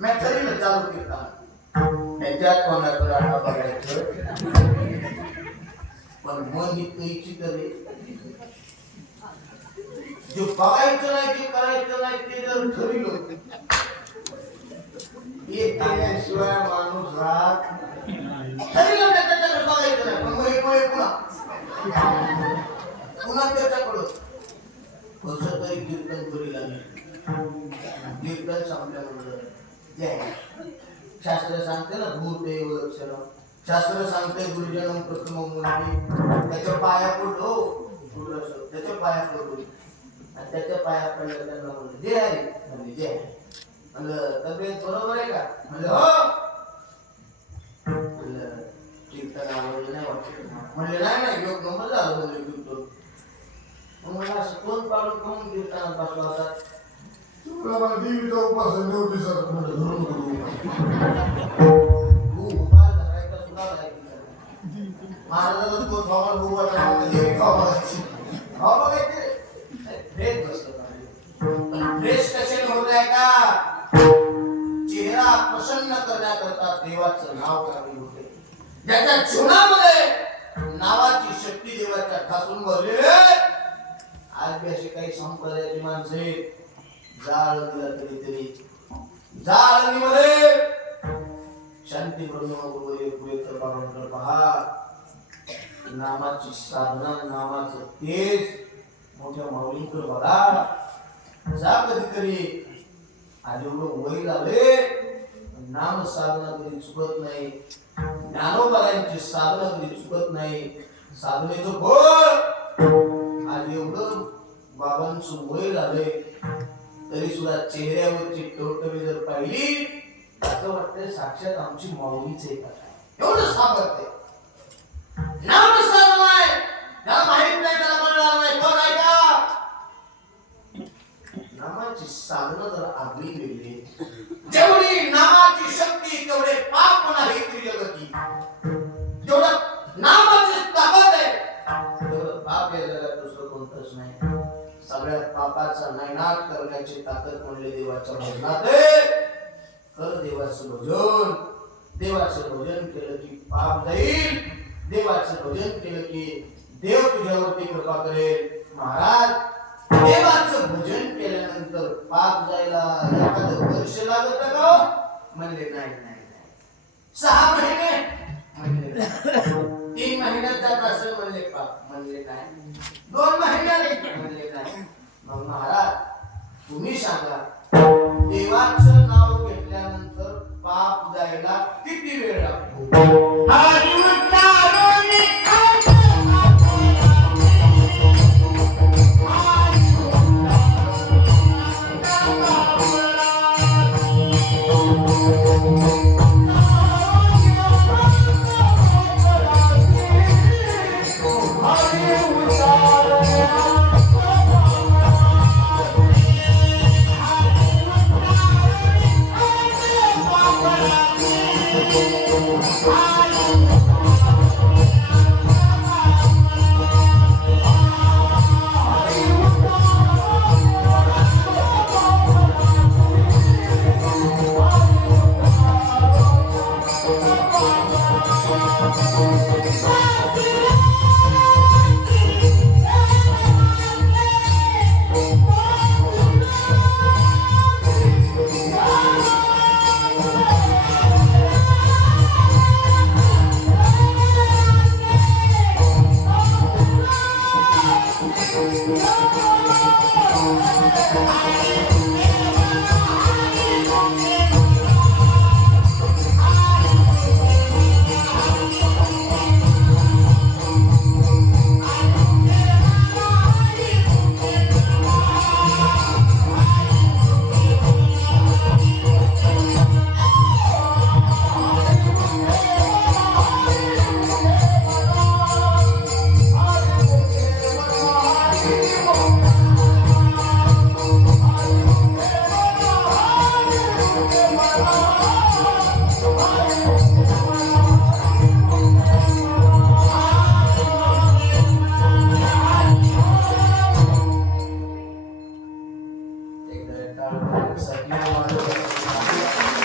मॅथरीला चालू केला त्याच्यात कोणाकडे आडा बघायचं पण मन इतकी करे जो बघायचं नाही ते करायचं नाही ते जर ठरविलं एक केल्याशिवाय माणूस राहत ठरविलं त्याच्याकडे बघायचं नाही पण मुळे पुन्हा त्याच्याकडं कसं तरी कीर्तन करी लागले कीर्तन संपल्यानंतर जय शास्त्र सांगते ना भूतेव लक्षणं शास्त्र सांगते गुरुजनम प्रथम मुनी त्याच्या पाया पडलो त्याच्या पाया पडलो आणि त्याच्या पाया पडलं त्यांना म्हणलं जय हरी म्हणजे जय म्हणलं तब्येत बरोबर आहे का म्हणलं हो म्हणलं कीर्तन आवडलं नाही वाटत म्हणले नाही योग नंबर झालं म्हणजे कीर्तन मग मला असं तोंड पाडून कोण कीर्तनात बसला होता तुला मला देवीचा उपास नव्हती सर म्हणलं धरून तू उपास धरायचा सुद्धा नाही महाराजाला तो थोडा उभा देवी खावा बघायचे फ्रेश बसलं फ्रेश कशाने होत आहे का चेहरा प्रसन्न करण्याकरता देवाचं नाव करावे होते ज्याच्या जीवनामध्ये नावाची शक्ती देवाच्या ठासून भरलेली आज बी अशी काही संप्रदायाची माणसं आहेत जाळ दिला तरी जाळणीमध्ये शांती ब्रह्मगुरुवर पावनकर पहा नामाची साधना नामाचं तेज मोठ्या माऊलींकडे बघा जा कधीतरी आज एवढं वय झाले नाम साधना कधी चुकत नाही ज्ञानोबायांची साधना कधी चुकत नाही साधनेचं फळ आज एवढं बाबांचं वय झाले तरी सुद्धा चेहऱ्यावरची टवटवी जर पाहिली असं वाटतंय साक्षात आमची माऊलीच आहे एवढं सापडते नाम साधना आहे त्याला माहित नाही त्याला कळणार नाही पण आहे का नामाची साधना जर आगळी वेगळी जेवढी नामाची शक्ती तेवढे पाप नाही त्रिजगती जेवढं नामाची ताकद आहे तेवढं पाप या जगात दुसरं कोणतंच नाही सगळ्यात पापाचा नायनाट करण्याची ताकद म्हणजे देवाच्या भजनात आहे कर देवाचं भजन देवाचं भजन केलं की पाप जाईल देवाचं भजन केलं की देव तुझ्यावरती कृपा करेल महाराज देवाचं भजन केल्यानंतर पाप जायला एखादं वर्ष लागत का म्हणले नाही 6 महिने म्हणले 3 महिन्यात जात असेल म्हणले पाप म्हणले नाही 2 महिन्याने म्हणले नाही मग महाराज तुम्ही सांगा देवाचं नाव घेतल्यानंतर पाप जायला किती वेळ लागतो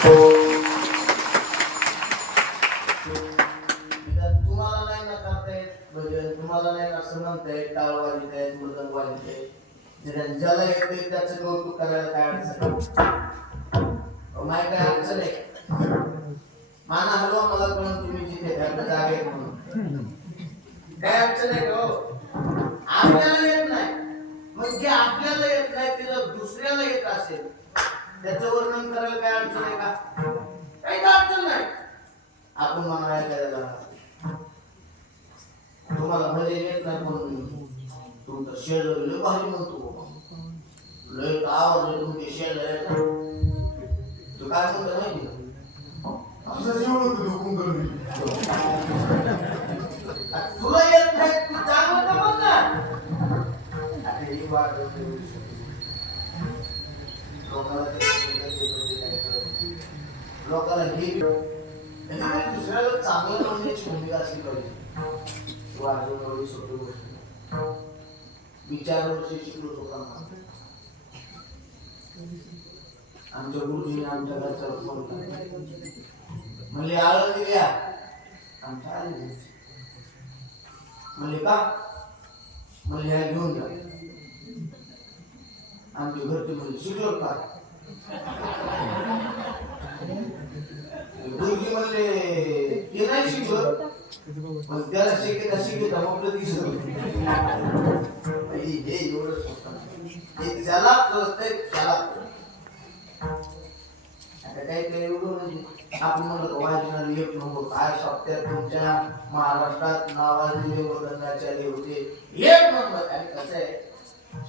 तुम्हाला नाही ना करता येत भजन, तुम्हाला नाही असं म्हणता येत, टाळ वाजत आहेत, मृदंग वाजत आहेत, ज्याला येते त्याचं कौतुक करायला काय अडचण माय काय अडचण आहे. माना हलवा मला कळून तुम्ही जिथे घरला जागे म्हणून काय अडचण आहे हो. आपल्याला येत नाही, म्हणजे आपल्याला येत नाही ते जर दुसऱ्याला येत असेल त्याचं वर्णन करायला काय अडचण आहे का? काही अडचण नाही. आपण म्हणायला करायला तुम्हाला भले येत नाही पण तुमचं शेजारी लय भारी म्हणतो, लय आवाज तुमचे शेजारी तू काय म्हणतो माहिती असं जेवढं तू हुकूम करवी तुला येत नाही तू चांगलं तर बघ ना. आता ही वाट लोकांना हे दुसऱ्याला चांगलं म्हणण्याची भूमिका असली पाहिजे. वाढवून सोपी गोष्ट 4 वर्ष शिकलो लोकांना. आमच्या गुरुजीने आमच्या घरचा फोन म्हणले आळंदी द्या, आमच्या आली म्हणले का म्हणले ह्या घेऊन जा. आमच्या घरचे म्हणजे शिकलो का गुरुजी म्हणले ते नाही शिकवत पण त्याला शिकत म्हटलं दिसत हे एवढं त्याला कळतंय त्याला आता काही काही एवढं म्हणजे आपण म्हणलं वाजणार एक नंबर काय सप्त्यात तुमच्या महाराष्ट्रात नावाजलेले वदनाचार्य होते एक नंबर. आणि कसं आहे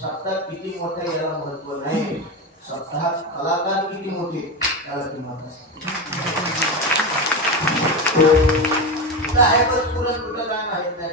सप्ताहात किती मोठा याला महत्व नाही, सप्ताहात कलाकार किती मोठे त्याला किंमत असते. आहे बस पुरण कुठं काय माहित नाही.